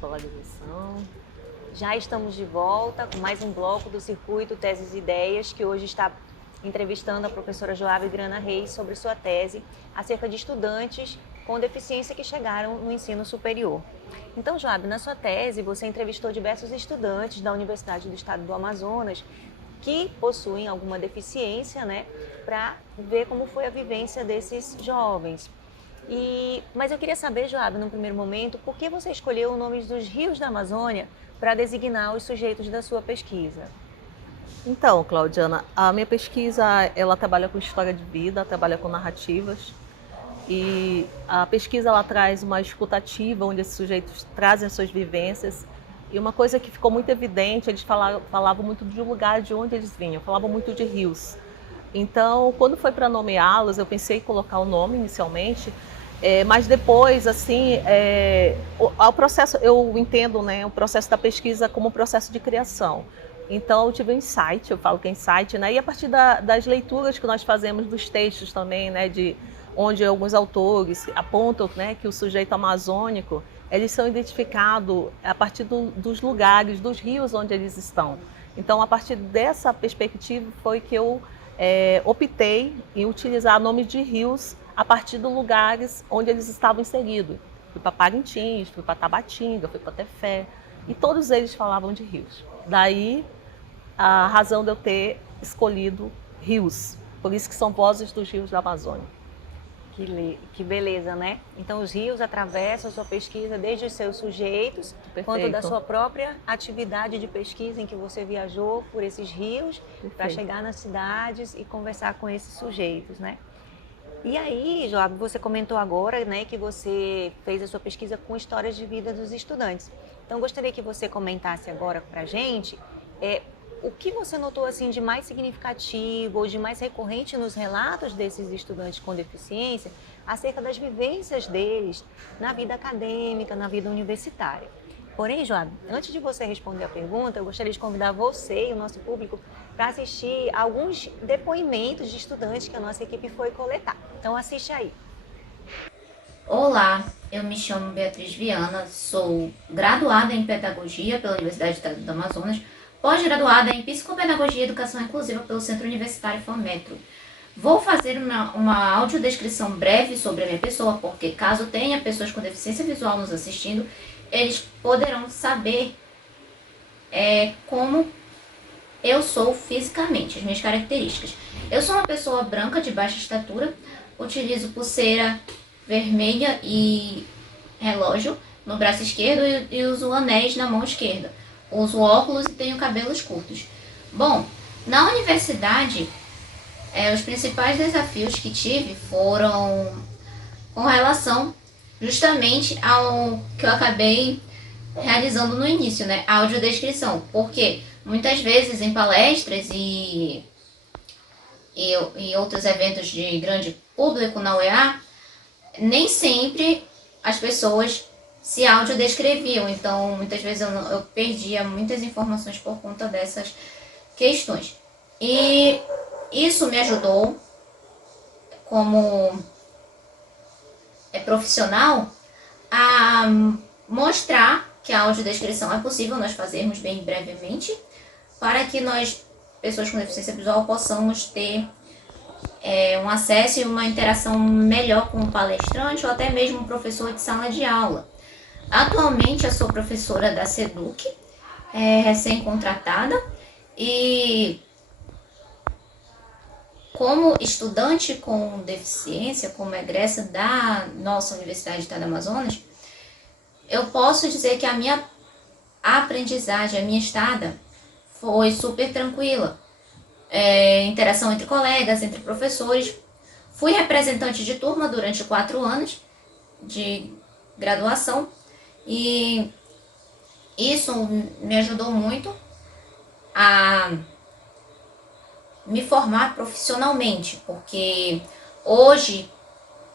Polarização. Já estamos de volta com mais um bloco do Circuito Teses e Ideias, que hoje está entrevistando a professora Joab Grana Reis sobre sua tese acerca de estudantes com deficiência que chegaram no ensino superior. Então, Joab, na sua tese, você entrevistou diversos estudantes da Universidade do Estado do Amazonas que possuem alguma deficiência, né, para ver como foi a vivência desses jovens. Mas eu queria saber, Joab, no primeiro momento, por que você escolheu os nomes dos rios da Amazônia para designar os sujeitos da sua pesquisa? Então, Claudiana, a minha pesquisa, ela trabalha com história de vida, trabalha com narrativas, e a pesquisa ela traz uma escutativa onde esses sujeitos trazem as suas vivências, e uma coisa que ficou muito evidente, eles falavam muito do lugar de onde eles vinham, falavam muito de rios. Então, quando foi para nomeá-los, eu pensei em colocar o nome inicialmente, mas depois, assim, o processo, eu entendo, né, o processo da pesquisa como um processo de criação. Então, eu tive um insight, eu falo que é insight, né, e a partir das leituras que nós fazemos dos textos também, né, onde alguns autores apontam, né, que o sujeito amazônico, eles são identificados a partir dos lugares, dos rios onde eles estão. Então, a partir dessa perspectiva foi que eu optei em utilizar nomes de rios a partir dos lugares onde eles estavam inseridos. Fui para Parintins, fui para Tabatinga, fui para Tefé, e todos eles falavam de rios. Daí a razão de eu ter escolhido rios, por isso que são vozes dos rios da Amazônia. Que beleza, né? Então, os rios atravessam a sua pesquisa desde os seus sujeitos, Perfeito. quanto da sua própria atividade de pesquisa em que você viajou por esses rios para chegar nas cidades e conversar com esses sujeitos, né? E aí, Joab, você comentou agora, né, que você fez a sua pesquisa com histórias de vida dos estudantes. Então, gostaria que você comentasse agora para a gente o que você notou assim de mais significativo ou de mais recorrente nos relatos desses estudantes com deficiência acerca das vivências deles na vida acadêmica, na vida universitária. Porém, Joab, antes de você responder a pergunta, eu gostaria de convidar você e o nosso público para assistir alguns depoimentos de estudantes que a nossa equipe foi coletar. Então, assiste aí. Olá, eu me chamo Beatriz Viana, sou graduada em Pedagogia pela Universidade do Estado do Amazonas, pós-graduada em Psicopedagogia e Educação Inclusiva pelo Centro Universitário FAMetro. Vou fazer uma audiodescrição breve sobre a minha pessoa, porque caso tenha pessoas com deficiência visual nos assistindo, eles poderão saber como eu sou fisicamente, as minhas características. Eu sou uma pessoa branca de baixa estatura, utilizo pulseira vermelha e relógio no braço esquerdo e uso anéis na mão esquerda. Uso óculos e tenho cabelos curtos. Bom, na universidade, os principais desafios que tive foram com relação justamente ao que eu acabei realizando no início, né? A audiodescrição. Porque muitas vezes em palestras e outros eventos de grande público na UEA, nem sempre as pessoas se audiodescreviam, então muitas vezes eu perdia muitas informações por conta dessas questões. E isso me ajudou, como profissional, a mostrar que a audiodescrição é possível nós fazermos bem brevemente, para que nós, pessoas com deficiência visual, possamos ter um acesso e uma interação melhor com o palestrante ou até mesmo um professor de sala de aula. Atualmente eu sou professora da SEDUC, recém-contratada, e como estudante com deficiência, como egressa da nossa Universidade do Estado do Amazonas, eu posso dizer que a minha aprendizagem, a minha estada, foi super tranquila. Interação entre colegas, entre professores. Fui representante de turma durante 4 anos de graduação e isso me ajudou muito a me formar profissionalmente, porque hoje,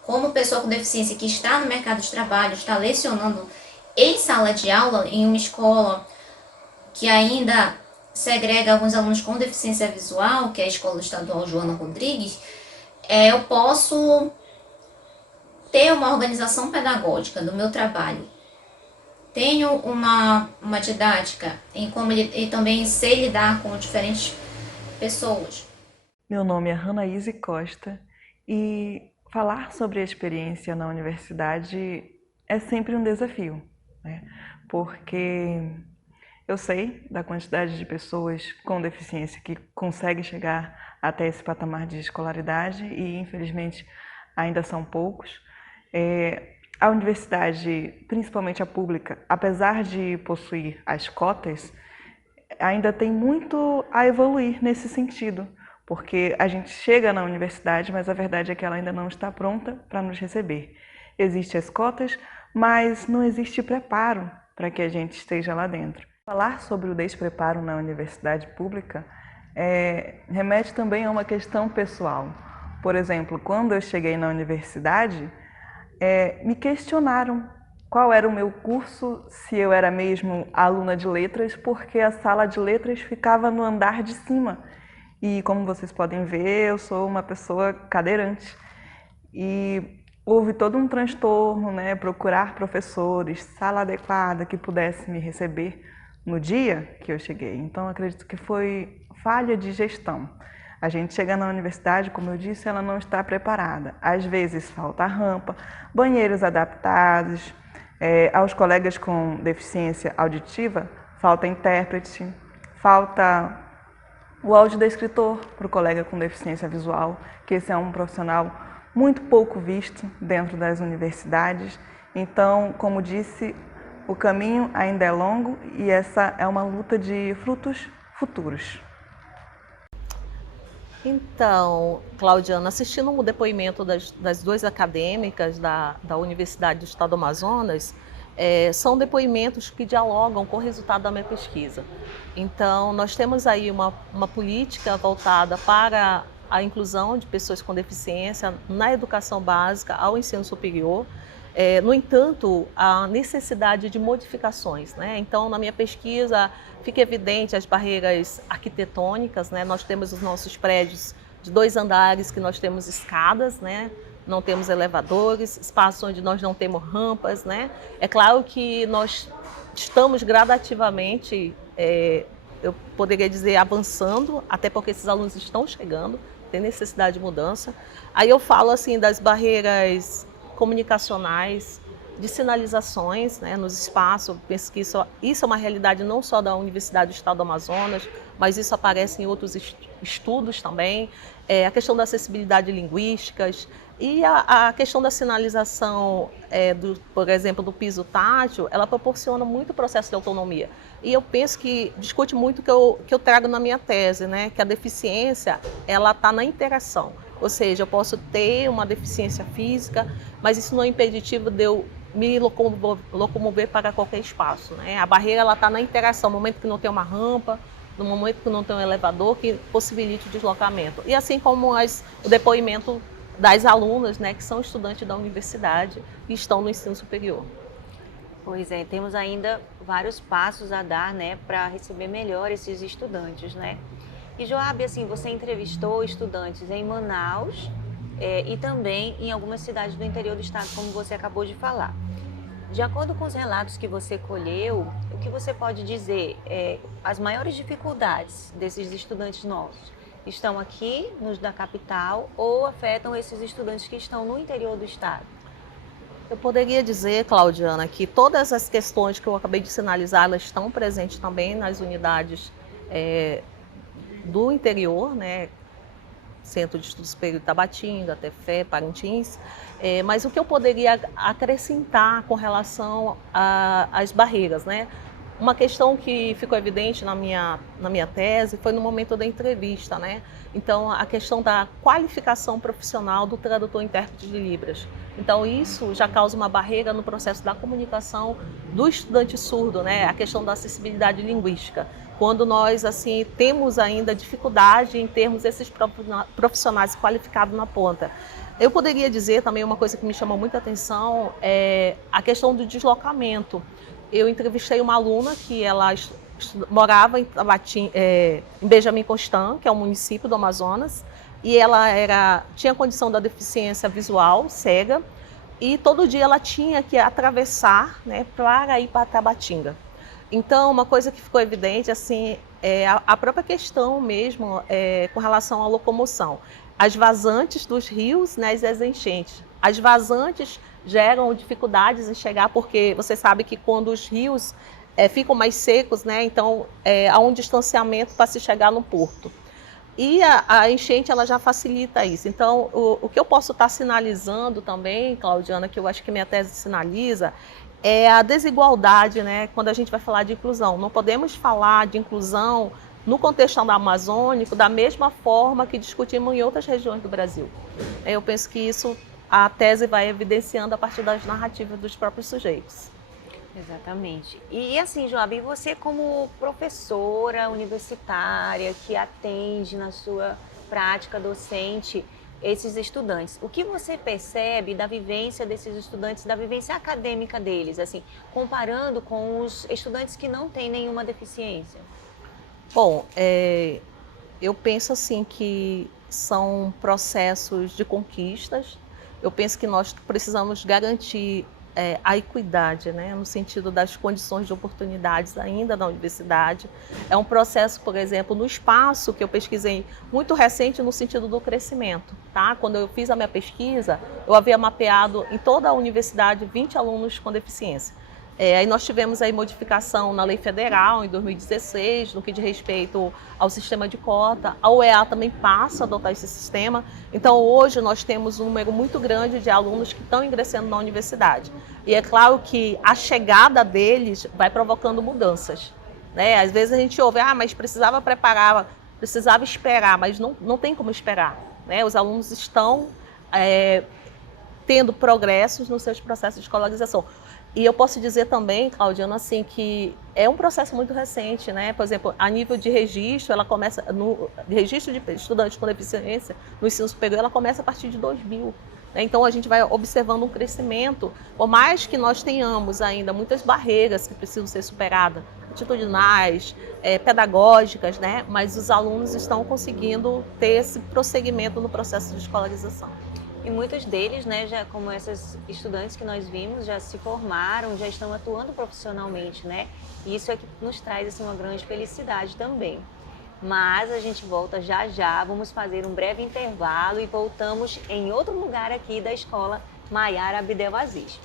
como pessoa com deficiência que está no mercado de trabalho, está lecionando em sala de aula, em uma escola que ainda segrega alguns alunos com deficiência visual, que é a Escola Estadual Joana Rodrigues, eu posso ter uma organização pedagógica do meu trabalho tenho uma didática em como ele também sei lidar com diferentes pessoas. Meu nome é Ranaíse Costa e falar sobre a experiência na universidade é sempre um desafio, né? Porque eu sei da quantidade de pessoas com deficiência que conseguem chegar até esse patamar de escolaridade e, infelizmente, ainda são poucos. A universidade, principalmente a pública, apesar de possuir as cotas, ainda tem muito a evoluir nesse sentido, porque a gente chega na universidade, mas a verdade é que ela ainda não está pronta para nos receber. Existem as cotas, mas não existe preparo para que a gente esteja lá dentro. Falar sobre o despreparo na universidade pública remete também a uma questão pessoal. Por exemplo, quando eu cheguei na universidade, me questionaram qual era o meu curso, se eu era mesmo aluna de letras, porque a sala de letras ficava no andar de cima. E como vocês podem ver, eu sou uma pessoa cadeirante. E houve todo um transtorno, né? Procurar professores, sala adequada que pudesse me receber no dia que eu cheguei. Então, acredito que foi falha de gestão. A gente chega na universidade, como eu disse, ela não está preparada. Às vezes falta rampa, banheiros adaptados, aos colegas com deficiência auditiva, falta intérprete, falta o audiodescritor para o colega com deficiência visual, que esse é um profissional muito pouco visto dentro das universidades. Então, como disse, o caminho ainda é longo e essa é uma luta de frutos futuros. Então, Claudiana, assistindo o depoimento das duas acadêmicas da Universidade do Estado do Amazonas, são depoimentos que dialogam com o resultado da minha pesquisa. Então, nós temos aí uma política voltada para a inclusão de pessoas com deficiência na educação básica ao ensino superior. No entanto, a necessidade de modificações, né? Então, na minha pesquisa, fica evidente as barreiras arquitetônicas, né? Nós temos os nossos prédios de 2 andares que nós temos escadas, né? Não temos elevadores, espaços onde nós não temos rampas, né? É claro que nós estamos gradativamente, eu poderia dizer, avançando, até porque esses alunos estão chegando, tem necessidade de mudança. Aí eu falo assim das barreiras comunicacionais, de sinalizações, né, nos espaços. Eu penso que isso é uma realidade não só da Universidade do Estado do Amazonas, mas isso aparece em outros estudos também. A questão da acessibilidade linguísticas e a questão da sinalização, por exemplo, do piso tátil, ela proporciona muito processo de autonomia. E eu penso que discute muito o que eu trago na minha tese, né, que a deficiência ela está na interação. Ou seja, eu posso ter uma deficiência física, mas isso não é impeditivo de eu me locomover para qualquer espaço, né? A barreira está na interação, no momento que não tem uma rampa, no momento que não tem um elevador que possibilite o deslocamento. E assim como o depoimento das alunas, né, que são estudantes da universidade e estão no ensino superior. Pois é, temos ainda vários passos a dar, né, para receber melhor esses estudantes, né? E Joab, assim, você entrevistou estudantes em Manaus e também em algumas cidades do interior do estado, como você acabou de falar. De acordo com os relatos que você colheu, o que você pode dizer? As maiores dificuldades desses estudantes nossos estão aqui, nos da capital, ou afetam esses estudantes que estão no interior do estado? Eu poderia dizer, Claudiana, que todas as questões que eu acabei de sinalizar, elas estão presentes também nas unidades do interior, né? Centro de Estudos Superior de Tabatinga, Tefé, Parintins, mas o que eu poderia acrescentar com relação às barreiras, né? Uma questão que ficou evidente na minha tese foi no momento da entrevista, né? Então, a questão da qualificação profissional do tradutor-intérprete de Libras. Então, isso já causa uma barreira no processo da comunicação do estudante surdo, né? A questão da acessibilidade linguística. Quando nós, assim, temos ainda dificuldade em termos esses profissionais qualificados na ponta. Eu poderia dizer também uma coisa que me chamou muita atenção, a questão do deslocamento. Eu entrevistei uma aluna que ela morava em Benjamin Constant, que é um município do Amazonas, e ela tinha condição da deficiência visual, cega, e todo dia ela tinha que atravessar, né, para ir para Tabatinga. Então, uma coisa que ficou evidente, assim, é a própria questão mesmo com relação à locomoção. As vazantes dos rios, né, e as enchentes. As vazantes geram dificuldades em chegar, porque você sabe que quando os rios ficam mais secos, né, então há um distanciamento para se chegar no porto. E a enchente, ela já facilita isso. Então, o que eu posso estar sinalizando também, Claudiana, que eu acho que minha tese sinaliza, é a desigualdade, né, quando a gente vai falar de inclusão. Não podemos falar de inclusão no contexto amazônico da mesma forma que discutimos em outras regiões do Brasil. Eu penso que isso a tese vai evidenciando a partir das narrativas dos próprios sujeitos. Exatamente. E assim, Joab, você como professora universitária que atende na sua prática docente esses estudantes, o que você percebe da vivência desses estudantes, da vivência acadêmica deles, assim, comparando com os estudantes que não têm nenhuma deficiência? Bom, eu penso assim que são processos de conquistas. Eu penso que nós precisamos garantir a equidade, né, no sentido das condições de oportunidades ainda na universidade. É um processo, por exemplo, no espaço que eu pesquisei, muito recente no sentido do crescimento. Tá? Quando eu fiz a minha pesquisa, eu havia mapeado em toda a universidade 20 alunos com deficiência. Aí nós tivemos aí modificação na lei federal em 2016, no que diz respeito ao sistema de cota. A UEA também passa a adotar esse sistema. Então hoje nós temos um número muito grande de alunos que estão ingressando na universidade. E é claro que a chegada deles vai provocando mudanças, né? Às vezes a gente ouve, mas precisava preparar, precisava esperar, mas não tem como esperar, né? Os alunos estão tendo progressos nos seus processos de escolarização. E eu posso dizer também, Claudiana, assim, que é um processo muito recente, né? Por exemplo, a nível de registro, ela começa no registro de estudantes com deficiência no ensino superior, ela começa a partir de 2000. Né? Então a gente vai observando um crescimento, por mais que nós tenhamos ainda muitas barreiras que precisam ser superadas, atitudinais, pedagógicas, né? Mas os alunos estão conseguindo ter esse prosseguimento no processo de escolarização. E muitos deles, né, já como esses estudantes que nós vimos, já se formaram, já estão atuando profissionalmente, né? E isso é que nos traz assim, uma grande felicidade também. Mas a gente volta já já, vamos fazer um breve intervalo e voltamos em outro lugar aqui da Escola Maiara Abdelaziz.